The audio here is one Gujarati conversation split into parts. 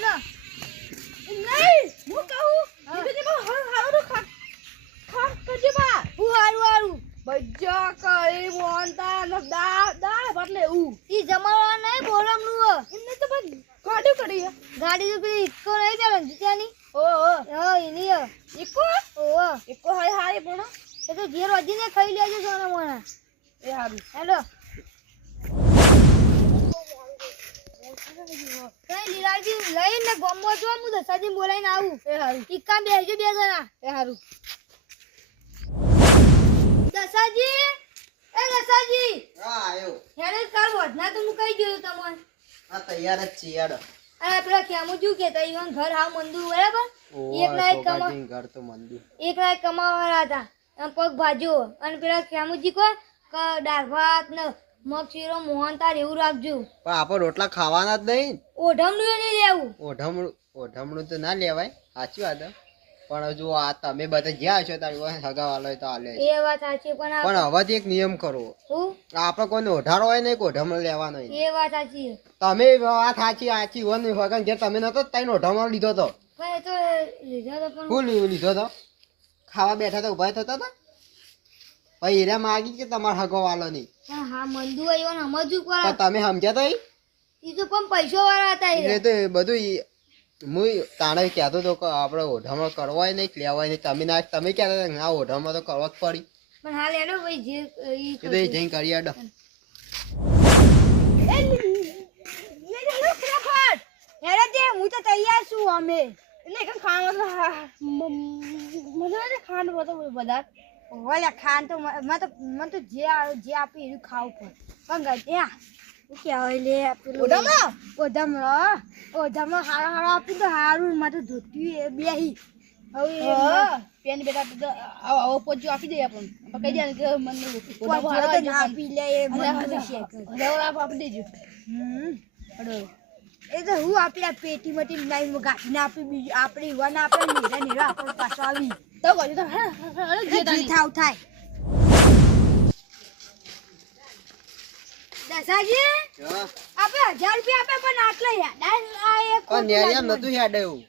હેલો નહીં હું કહું દીકરી બહુ હારું ખા કરજે બા હું હારું બજ્જા કરી મોંતા ન દા બદલે ઈ જમાવા નહીં બોલમનું એમને તો બસ ગાડી કરી ગાડી તો પેલી ઇકો નહીં ચાલે જીત્યાની ઓ એની ઇકો હાય હાય પણ એ તો ઘેર વજીને ખાઈ લેજો સોના મોના એ હારું હેલો કઈ લીલાજી લઈને ગમો જો હું દસાજી બોલાઈને આવું એ હારું ઇક્કા બેસજો બે જણા એ હારું દસાજી હા આયો હેડે કાલ વધના તો હું કઈ ગયો તમને આ તૈયાર જ છે યાર અરે પેલા ખેમુજુ કે તઈ ઈવન ઘર હાવ મંદુ બરાબર એક ના એક ઘર તો મંદુ એક ના એક કમાવાળા હતા અને પગ ભાજો અને પેલા ખેમુજી કો દાળ ભાત ને મગ શીરો મોહનતાર એવું રાખજો પણ આપણે રોટલા ખાવાના જ નહીં ઓઢમનું નહીં લેવું ઓઢમણું તો ના લેવાય સાચી વાત પણ જો આ તમે બધા જ્યાં છો તારી હગાવાલો તો આલે એ વાત સાચી પણ હવેથી એક નિયમ કરવો આપણે કોઈને ઓઢારો હોય ને ઓઢમણ લેવાનો એ વાત સાચી તમે વાત સાચી હોય ને વગર જે તમે નતો તઈને ઓઢમણ લીધો તો તો લીધો તો પણ શું લીધો તો ખાવા બેઠા તો ઉભા થતા હતા ભાઈ હીરા માગી કે તમારે હગાવાલો નહીં હા મંદુ આવ્યો ને સમજવું પડે તમે સમજ્યા તો ઈ તો પણ પૈસો વાળા હતા એટલે તો બધું હું તાણે કહેતો હતો કે આપણે ઓઢામણ કરવાય નહીં લેવાય નહીં તમે કહેતા હતા હા ઓઢામણ તો કરવા જ પડી પણ હાલ એનો ભાઈ જે એ જઈને કરી આડો હું તો તૈયાર છું અમે એટલે કેમ ખાવાનું મજા ખાંડ બધો બધા ઓલા ખાન તો મને તો જે આપે એવું ખાવું પડે પણ ગયા કહેવાય લે ઓઢામાં હારો આપી તો હારું માં તો ધોતી બેહી હવે પેન બેટા આવો પોજો આપી દે આપણને કહી દે કે મને આપી લે એ આપી દેજો એ તો હું આપી આ પેટી મટી લાઈન ગાંઠીને આપી બીજું આપણે યુવાન આપે નીરા આપણે પાછો આવી તો કહ્યું તો થાય દસાજી આપે 1000 રૂપિયા આપે પણ આટલા યાદ નતું યાદ એવું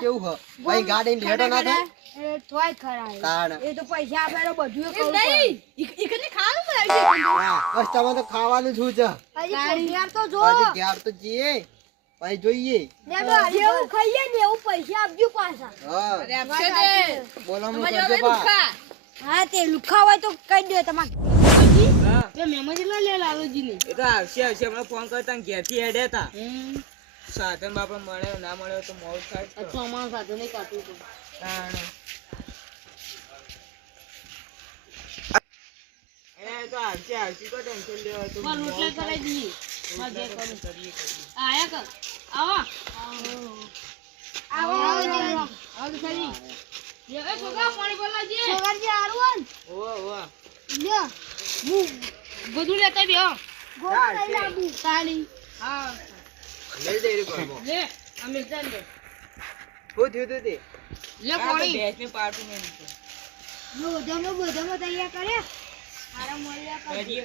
કેવું ભાઈ ગાડી લેટો ના થાય થોય ખરા એ તો પૈસા આપે તો બધું કહું ઈકને ખાવાનું બસ તમે તો ખાવાનું છું છે હજી ઘેર તો જો હજી ઘેર તો જઈએ ભાઈ જોઈએ જેવું ખાઈએ ને એવું પૈસા આપજો પાછા બોલો હા તે લુખા હોય તો કહી દો તમારે મેમજી ના લે લાલુજી ને એ તો આવશે હમણાં ફોન કરતા ઘેરથી હેડે તા સાધન બાપા મળ્યો ના મળ્યો તો મોડ થાય અમારું સાધન નહીં કાઢવું તો તો આવશે કોઈ ટેન્શન લેવા તો રોટલા કરાવી દઈએ આયા કર આવો ખરી એ છોકરા પાણી બોલાજી છોકરાજી આરવન ઓ લ્યો હું બધું લેતા બે ગોળ લઈ લાવું તાળી હા લઈ દે રે બાબો લે અમે ચાલ લે હો થયું તે લે પાણી બેસને પાટું ને બધો તૈયાર કરે આરામ મળ્યા કરીએ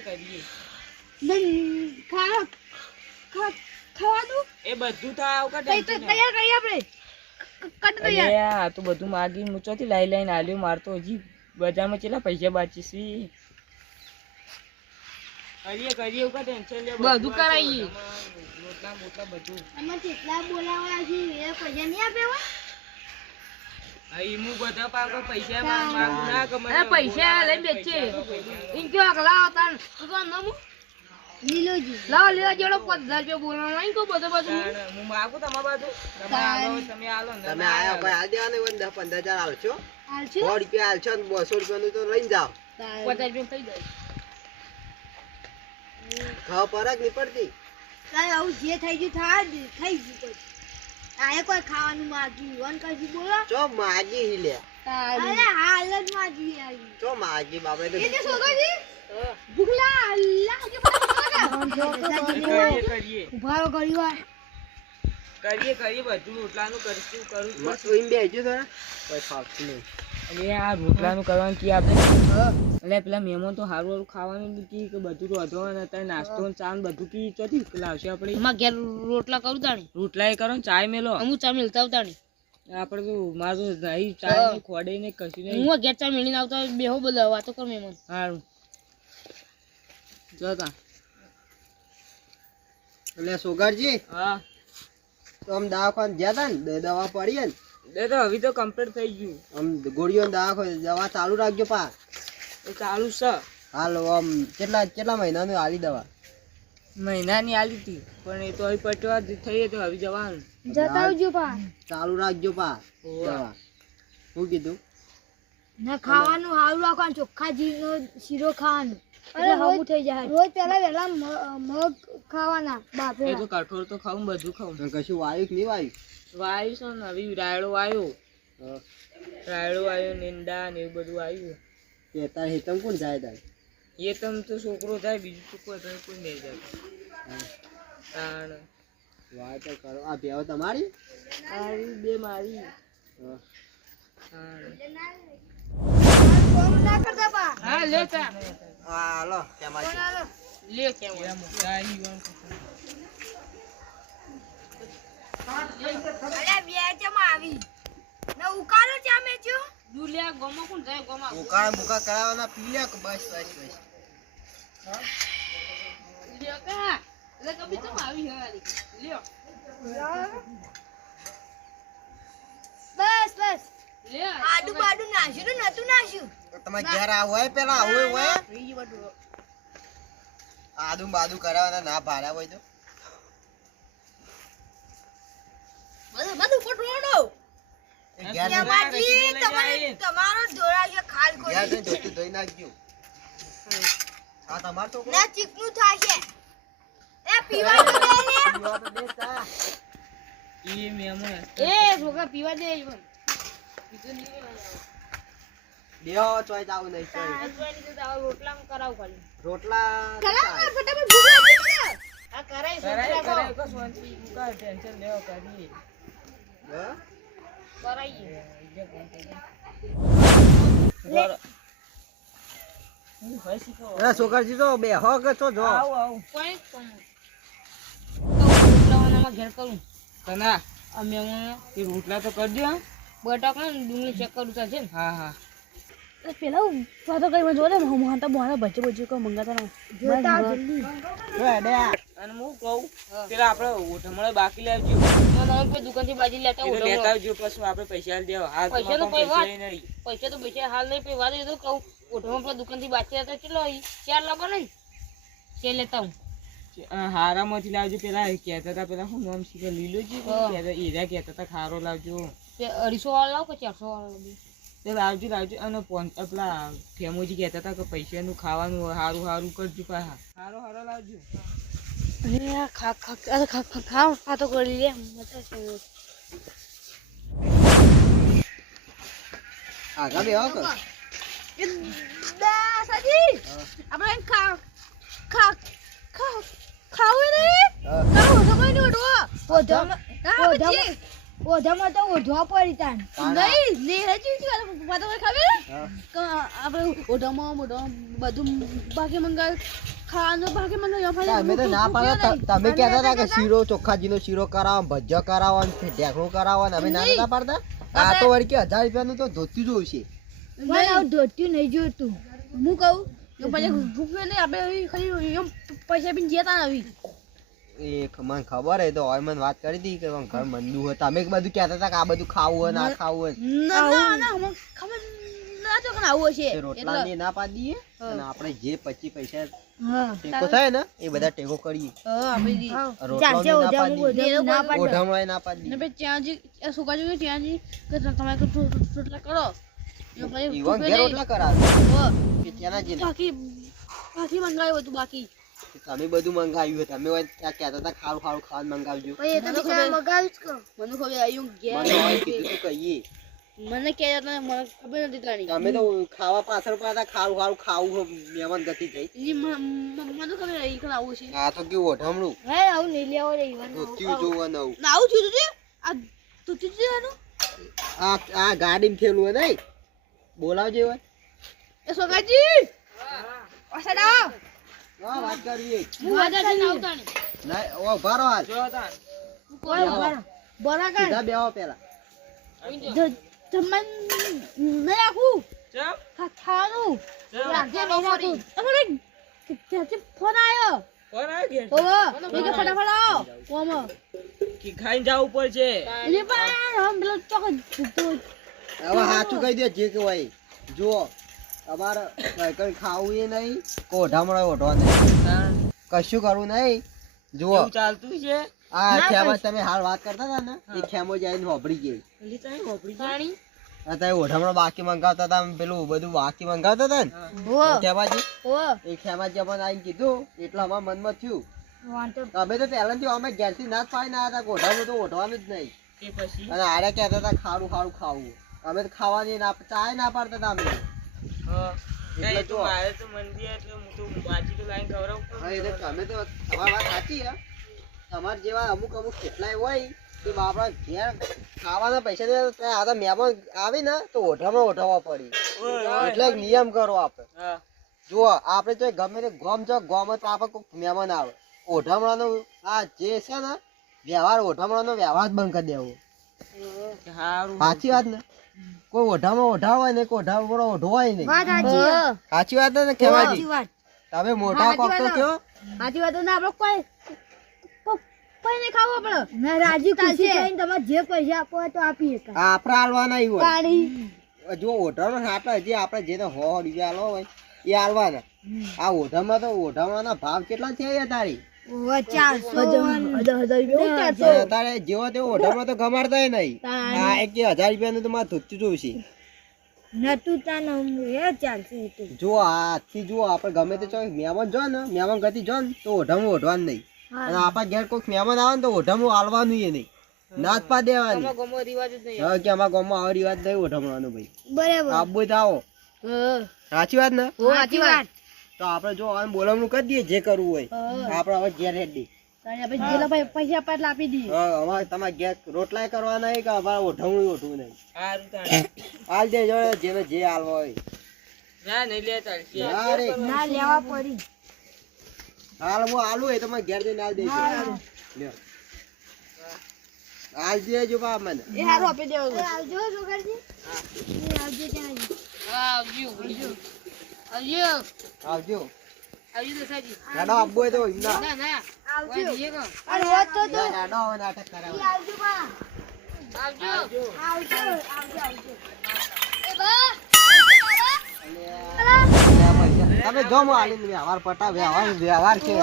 ખાવાનું એ બધું થાય આવ તૈયાર કરીએ આપણે કટ તૈયાર આ તો બધું માગી મૂચોથી લાઈન આલ્યું માર તો હજી બજારમાં કેટલા પૈસા બાકી છે કરીએ ઉપર ટેન્શન લે બધું કરાઈએ રોટલા મોટલા બધું અમે કેટલા બોલાવા છે એ પૈસા નહીં આપે હો અહીં હું બધા પાકો પૈસા માંગુ ના કમાય પૈસા લઈ બેચે ઇનક્યો અગલા તાન તું તો નમુ લીલોજી લાવ લેવા જોડો 5000 રૂપિયા બોલવાનો આઈ કો બધો હું માગું તમારા બાજુ તમે આલો ને તમે આયા ભાઈ આ દેવાને 10-15,000 આલશો આલજો 100 રૂપિયા આલશો ને 200 રૂપિયાનું તો લઈને જાઓ 50 રૂપિયા થઈ જાય ખાવ પરક નહીં પડતી કાઈ આવું જે થઈ ગયું થઈ ગયું આયા કોઈ ખાવાનું માગી વન કઈ બોલો ચો માગી હી લે અરે હાલ જ માગી આવી ચો માગી બાપરે તો એ જે છોકરાજી ભૂખલા અલ્લાહ કે કરીએ ઉભારો કર્યો કરીએ બધું રોટલાનું કરીશું કરું છું. એમ બેસજો થોડા કોઈ ફાવતું નહીં. અને આ રોટલાનું કરવાનું કે આપણે હા એટલે પેલા મહેમાન તો સારું સારું ખાવાનું કી કે બધું રોધો અને અત્યારે નાસ્તો ને ચા ને બધું કી ચોથી લાવશે આપણે એમાં ઘેર રોટલા કરું તાણી રોટલા એ કરો ને ચાય મેલો હું ચા મિલતા આવતાણી આપણે તો મારું નહીં ચાય નહીં ખોડે નહીં કશું નહીં હું ઘેર ચા મેળીને આવતા બેહો બોલો વાતો કર મહેમાન સારું જોતા એટલે સોગરજી હા તો આમ દવાખાને ગયા તા ને દવા પડી ને દે તો હવે તો કમ્પ્લીટ થઈ ગયું આમ ગોળીઓ દવાખાને દવા ચાલુ રાખજો પા એ ચાલુ છે હાલો આમ કેટલા મહિનાનું આવી દવા મહિનાની આલી હતી પણ એ તો હવે પટવા થઈ તો હવે જવાનું જતા આવજો પા ચાલુ રાખજો પા દવા શું કીધું ના ખાવાનું હારું રાખવાનું ચોખ્ખા જીનો શીરો ખાવાનું અરે હમું થઈ જાય રોજ પેલા વેલા મગ ખાવાના બાપે એ તો કઠોળ તો ખાવું બધું ખાવું અને કશું વાયુ કે નહીં વાયુ વાયુ છે ને હવે રાયડો આવ્યો હા. રાયડો આવ્યો નીંડા ને એવું બધું આવ્યું તે તાર હેતમ કોણ જાય તાર એ તમ તો છોકરો થાય બીજું તો કોઈ નહીં જાય તાણ વાય તો કરો આ ભેવ તમારી આવી બે મારી હા. તાણ હા લેતા હા હાલો તેમાં લે કેમ ગાઈ ઉકાળા મુકા કરાવવાના પી લે કે બસ બસ બસ તમે ઘેર આવો હોય પેલા આવું હોય આદુ બાદુ કરાવવાના ના ભાડા હોય તો ઘેર જઈને ધોઈ નાખજો આ તમાર છોકરો પીવા તો દે ચા. ઈ મેમણ પીવા દે બેહો ચોય જાવું નહીં ચોય. રોટલા કરાય કો શાંતિ મુકા ટેન્શન લેવો કરી હા? અરે છોકરજી તો બેહો કે તો જો આવું ઘેર કરું કના અમે એ રોટલા તો કરજો હા બટાકા ને ડુંગળી ચેક કરું છે ને હા હા પેલા વાતો કઈ જો ને હું તો બોના બચ્ચે બચ્ચે કો મંગાતા ના જોતા જલ્દી અને હું કહું પેલા આપણે ઓઠમણો બાકી લેવજો તમે કોઈ દુકાન થી બાજી લેતા એ તો લેતા આવજો પછી આપણે પૈસા આલી દેવા હાલ પૈસા તો તો કોઈ વાત નહીં પૈસા તો બેચે હાલ નહીં પે વાદે તો કહું ઓઠમાં પેલા દુકાન થી બાજી લેતા કેટલો આવી 4 લાવો ને કે લેતા હું હારામાંથી લાવજો પેલા કહેતા હતા પેલા શું નામ છે લીલોજી એરા કહેતા હતા ખારો લાવજો 250 વાળા લાવ કે 400 વાળા લાવ તે લાવજો અને પેલા ફેમોજી કહેતા હતા કે પૈસાનું ખાવાનું સારું સારું કરજો પાછા સારો સારો લાવજો અરે આ ખાવ આ તો કરી લે મજા આગા બેહો કે છે દાસાજી આપણે ખાવું નહીં ખાવું તો કોઈ નહીં ઓઢામાં તો ઓઢવા પડી તાન નહીં લે હજી વાતો કોઈ ખાવે આપણે ઓઢામાં બધું બાકી મંગાવ ખાવાનું બાકી મંગાવ તમે તો ના પાડો તમે કહેતા હતા કે શીરો ચોખ્ખાજીનો શીરો કરાવો ભજીયા કરાવો ઢેકણું કરાવો અમે ના પાડતા આ તો વળી કે 1000 રૂપિયાનું તો ધોતી જોઈશે નહીં ધોત્યું નહીં જોતું હું કહું પછી ભૂખ્યો નહીં આપણે ખાલી પૈસા પીને જતા આવી એ મને ખબર હે તો હવે મને વાત કરી હતી કે ઘર મંદુ હોય તમે બધું કહેતા હતા કે આ બધું ખાવું હોય ના ખાવું ના ખબર ના તો આવું હશે હોય રોટલા ની ના પાડી દઈએ અને આપણે જે 25 પૈસા હા ટેકો થાય ને એ બધા ટેકો કરીએ આપી રોટલા ના પાડી ના પાડી ને બે ત્યાંજી સુકાજી ત્યાંજી કે તમે રોટલા કરો ઈવન ઘેર રોટલા કરાવે કે ત્યાંના જે બાકી મંગાવ્યું હતું બાકી તમે બધું મંગાવ્યું હતું તમે ત્યાં કહેતા હતા ખારું ખાવાનું મંગાવજો મને ખબર આવ્યું મને હવે કીધું તું કહીએ મને કહેજો તને મને ખબર નથી તારી અમે તો ખાવા પાછળ પાછા ખાવું ખાવું મહેમાન ગતિ થઈ ઈ મને ખબર ઈ કણ આવું છે આ તો કેવું ઓઢમણું હે આવું નહીં લેવો રે ઈવન ધોતિયું જોવા નવું ના આવું થયું છે આ તું જીવાનું આ ગાડીમાં થયેલું હોય નહીં બોલાવજે હોય એ સોગાજી ઓસડા હા વાત કરવી હું વાજાજી ના આવતા ને ના ઓ ભારો હાલ જો તા કોઈ બરા કર સીધા બેહો પેલા જમન ન રાખું ચમ ખાવાનું ચમ રાખજે નહીં રાખું અરે ક્યાંથી ફોન આવ્યો કોણ આ ઘેર ઓવો એ ફટાફટ આવો કોમ કે ખાઈને જાવું પડશે લે પણ હમ પેલો ચોક હવે સાચું કહી દે જે કે હોય જુઓ તમારે કઈ ખાવું એ નહીં કોઢામણો ઓઢવા નહીં કશું કરવું નહીં જુઓ એવું ચાલતું છે આ ખેમા તમે હાલ વાત કરતા હતા ને એ ખેમો જઈને હોબળી ગઈ એટલે તારી હોપડી પાણી અત્યારે ઓઢામણો બાકી મંગાવતા હતા પેલું બધું બાકી મંગાવતા હતા ને ઓવો ખેમાજી ઓવો એ ખેમાજી અમને આવીને કીધું એટલે અમારા મનમાં થયું વાંટો અમે તો પહેલાથી અમે ઘેરથી ના જ પાડીને આવ્યા હતા કોઢામણું તો ઓઢવાનું જ નહીં કે પછી અને આડે કહેતા હતા ખારું ખાવું અમે તો ખાવાની ના ચાય ના પાડતા હતા અમે કઈ તો મારે તો મંદિર એટલે હું તો બાજી તો લાઈન ખવડાવું હા એટલે તમે તો તમારી વાત સાચી હે તમારે જેવા અમુક કેટલાય હોય કે આપણા ઘેર ખાવાના પૈસા દે આ તો મહેમાન આવી ને તો ઓઢામાં ઓઢાવા પડી એટલે એક નિયમ કરો આપણે હા જુઓ આપણે જો ગમે તે ગોમ જો ગોમ તો આપણે કોઈ મહેમાન આવે ઓઢામણાનો આ જે છે ને વ્યવહાર ઓઢામણાનો વ્યવહાર જ બંધ કરી દેવો હારું સાચી વાત ને કોઈ ઓઢામાં ઓઢાવાય ને કોઈ ઓઢા ઉપર ઓઢવાય નહીં સાચી વાત ને કહેવાય તમે મોટા કોક તો કયો સાચી વાત ને આપણે કોઈ કોઈ નહીં ખાવું આપણે ના રાજી ખુશી થઈને તમારે જે પૈસા આપો હોય તો આપી શકાય આપણે હાલવા નહીં હોય પાણી જો ઓઢાનો સાટા હજી આપણે જે 100 રૂપિયા આલો હોય એ હાલવાના આ ઓઢામાં તો ઓઢામાંના ભાવ કેટલા છે યાર તારી 400 તારે જેવો તેવો ઓઢામાં તો ગમાડતાય નહીં આ એક 1000 રૂપિયાનું તો મારે ધોતું જોઈશે જો આજથી જો આપણે ગમે તે ચોઈસ મહેમાન જો ને મહેમાન ગતિ જો ને તો ઓઢામાં ઓઢવાનું નહીં અને આપણા ઘેર કોઈક મહેમાન આવે ને તો ઓઢામાં હાલવાનું એ નહીં નાચ પા દેવાની ગમો રિવાજ જ નહીં હા કે અમારા ગામમાં આવો રિવાજ નહીં ઓઢામણાનો ભાઈ બરાબર આવો તો આવો સાચી વાત ને સાચી વાત તો આપણે જો આમ બોલાવવાનું કરી દઈએ જે કરવું હોય આપણે હવે ઘેર હેડી પૈસા પાટલા આપી દઈએ અમારે તમારે ઘેર રોટલા કરવાના નહીં કે અમારે ઓઢવણું ઓઢવું નહીં હારું તાણ હાલ દેજો જેને જે હાલવા હોય ના નહીં લે ચાલશે ના રે ના લેવા પડી હાલ હું આલું હોય તમારે ઘેર જઈને હાલ દેજો લ્યો હાલ દેજો બા મને એ હારું આપી દેવો આવજો છોકરજી આવજો ત્યાં આવજો આવજો આવજો આવજો તો સાજી હેડો આપવો હોય તો ના ના ના આવજો અરે હોત તો હેડો હવે નાટક કરાવો આવજો બા આવજો આવજો આવજો આવજો એ બા તમે જો હું આલીને વ્યવહાર પટા વ્યવહાર છે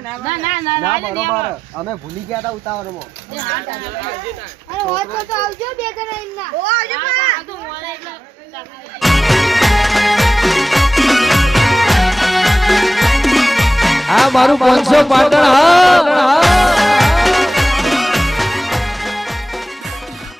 ના ના ના ના બરોબર અમે ભૂલી ગયા હતા ઉતાવળમાં અરે હોત તો આવજો બે જણા ઇન્ના ઓ આવજો બા આ મારું 500 પાટણ હા